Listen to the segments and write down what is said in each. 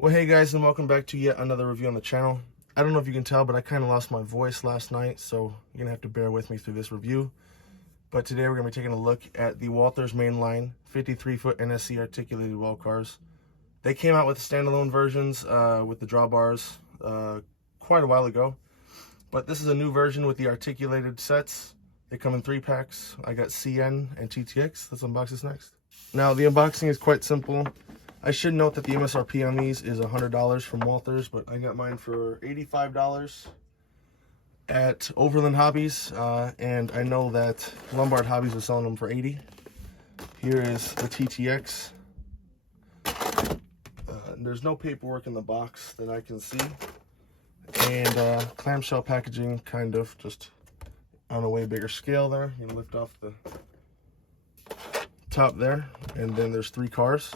Well, hey guys, and welcome back to yet another review on the channel. I don't know if you can tell, but I kind of lost my voice last night, so you're gonna have to bear with me through this review. But today we're gonna be taking a look at the Walthers Mainline 53-foot NSC articulated well cars. They came out with standalone versions with the drawbars quite a while ago, but this is a new version with the articulated sets. They come in 3-packs. I got CN and TTX. Let's unbox this next. Now the unboxing is quite simple. I should note that the MSRP on these is $100 from Walthers, but I got mine for $85 at Overland Hobbies, and I know that Lombard Hobbies was selling them for $80. Here is the TTX. There's no paperwork in the box that I can see, and clamshell packaging, kind of just on a way bigger scale there. You can lift off the top there, and then there's 3 cars.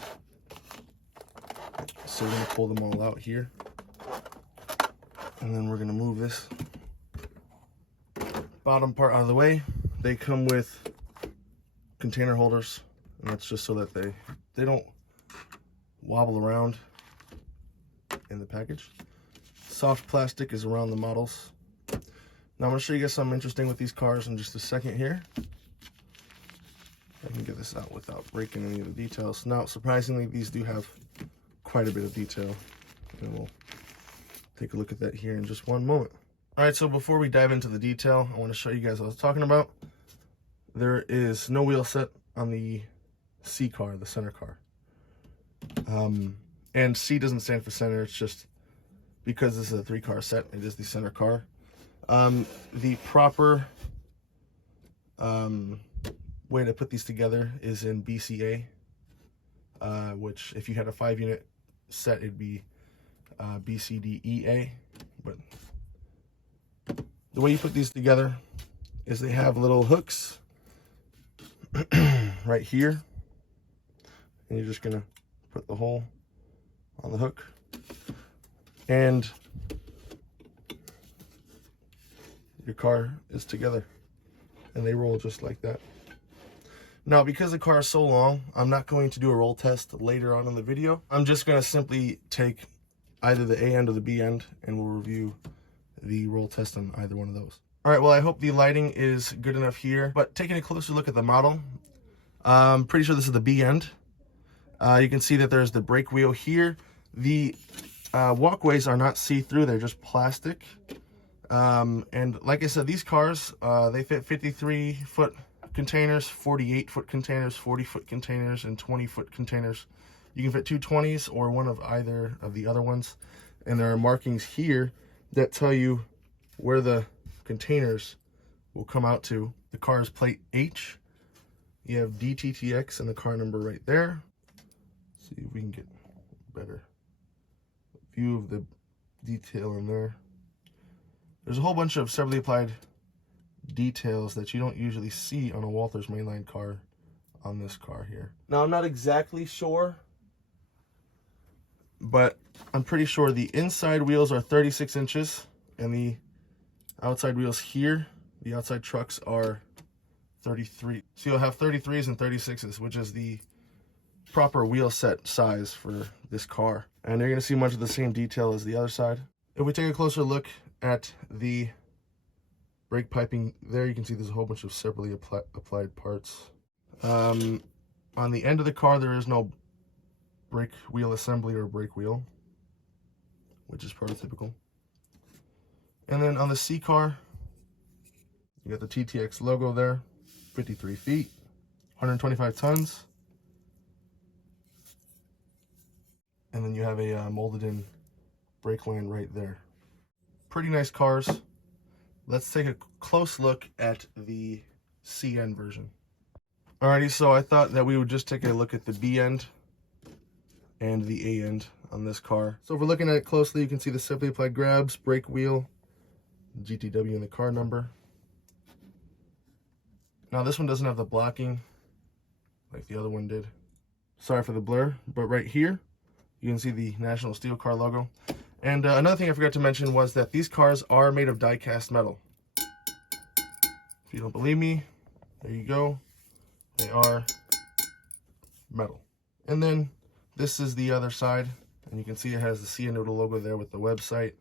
So we're going to pull them all out here, and then we're going to move this bottom part out of the way. They come with container holders, and that's just so that they don't wobble around in the package. Soft plastic is around the models. Now I'm going to show you guys something interesting with these cars in just a second here. I can get this out without breaking any of the details. Now, surprisingly, these do have quite a bit of detail, and we'll take a look at that here in just one moment. All right, so before we dive into the detail, I want to show you guys what I was talking about. There is no wheel set on the C car, the center car. And C doesn't stand for center, it's just because this is a 3-car set, it is the center car. The proper way to put these together is in BCA, which if you had a 5-unit set, it'd be BCDEA. But the way you put these together is they have little hooks right here, and you're just gonna put the hole on the hook, and your car is together, and they roll just like that. Now, because the car is so long, I'm not going to do a roll test later on in the video. I'm just going to simply take either the A end or the B end, and we'll review the roll test on either one of those. All right, well, I hope the lighting is good enough here, but taking a closer look at the model, I'm pretty sure this is the B end. You can see that there's the brake wheel here. The walkways are not see-through, they're just plastic. And like I said, these cars, they fit 53-foot containers, 48-foot containers, 40-foot containers, and 20-foot containers. You can fit 2 20s or one of either of the other ones. And there are markings here that tell you where the containers will come out to. The car is plate H. You have DTTX and the car number right there. Let's see if we can get a better view of the detail in there. There's a whole bunch of separately applied details that you don't usually see on a Walthers Mainline car on this car here. Now, I'm not exactly sure, but I'm pretty sure the inside wheels are 36 inches and the outside wheels here, the outside trucks, are 33. So you'll have 33s and 36s, which is the proper wheel set size for this car. And you're going to see much of the same detail as the other side. If we take a closer look at the brake piping there, you can see there's a whole bunch of separately applied parts. On the end of the car, there is no brake wheel assembly or brake wheel, which is prototypical. And then on the C car, you got the TTX logo there, 53 feet, 125 tons. And then you have a molded in brake line right there. Pretty nice cars. Let's take a close look at the CN version. Alrighty, so I thought that we would just take a look at the B end and the A end on this car. So if we're looking at it closely, you can see the separately applied grabs, brake wheel, GTW, and the car number. Now this one doesn't have the blocking like the other one did. Sorry for the blur, but right here, you can see the National Steel Car logo. And another thing I forgot to mention was that these cars are made of die-cast metal. If you don't believe me, there you go. They are metal. And then this is the other side. And you can see it has the CN Noodle logo there with the website.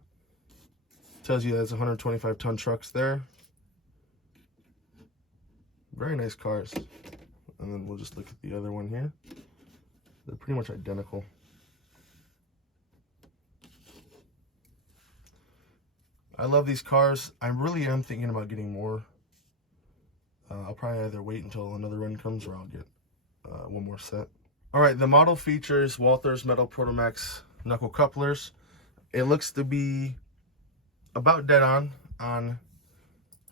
Tells you there's 125-ton trucks there. Very nice cars. And then we'll just look at the other one here. They're pretty much identical. I love these cars. I really am thinking about getting more. I'll probably either wait until another run comes or I'll get one more set. Alright, the model features Walthers Metal Protomax knuckle couplers. It looks to be about dead on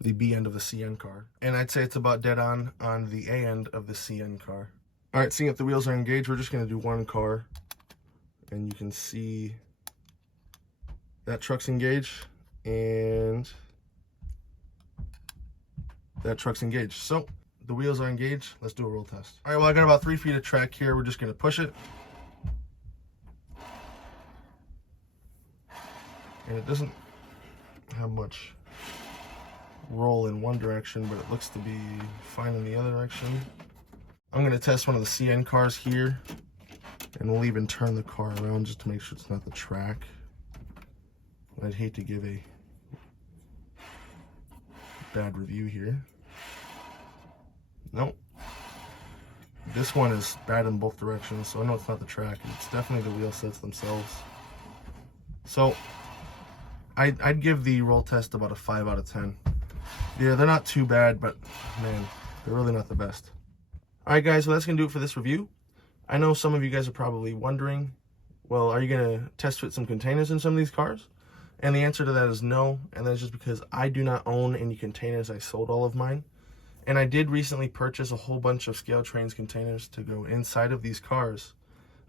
the B end of the CN car. And I'd say it's about dead on the A end of the CN car. Alright, seeing if the wheels are engaged, we're just going to do one car. And you can see that truck's engaged. And that truck's engaged. So the wheels are engaged. Let's do a roll test. All right, well, I got about 3 feet of track here. We're just going to push it. And it doesn't have much roll in one direction, but it looks to be fine in the other direction. I'm going to test one of the CN cars here, and we'll even turn the car around just to make sure it's not the track. I'd hate to give a bad review here. Nope. This one is bad in both directions, so I know it's not the track. It's definitely the wheel sets themselves. So I'd give the roll test about a 5 out of 10. Yeah, they're not too bad, but man, they're really not the best. Alright guys, well that's going to do it for this review. I know some of you guys are probably wondering, well, are you going to test fit some containers in some of these cars? And the answer to that is no, and that's just because I do not own any containers. I sold all of mine. And I did recently purchase a whole bunch of Scale Trains containers to go inside of these cars,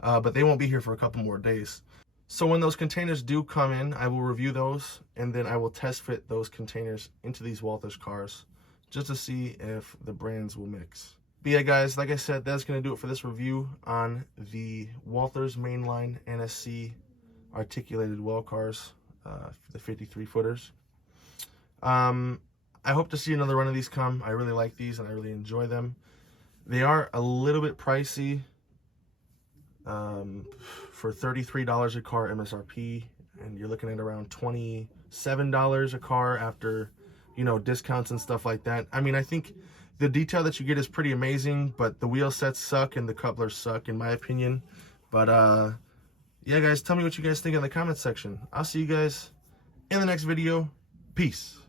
but they won't be here for a couple more days. So when those containers do come in, I will review those, and then I will test fit those containers into these Walthers cars, just to see if the brands will mix. But yeah guys, like I said, that's going to do it for this review on the Walthers Mainline NSC articulated well cars, the 53 footers. I hope to see another run of these come. I really like these and I really enjoy them. They are a little bit pricey for $33 a car MSRP, and you're looking at around $27 a car after, you know, discounts and stuff like that. I mean, I think the detail that you get is pretty amazing, but the wheel sets suck and the couplers suck in my opinion. But yeah guys, tell me what you guys think in the comments section. I'll see you guys in the next video. Peace.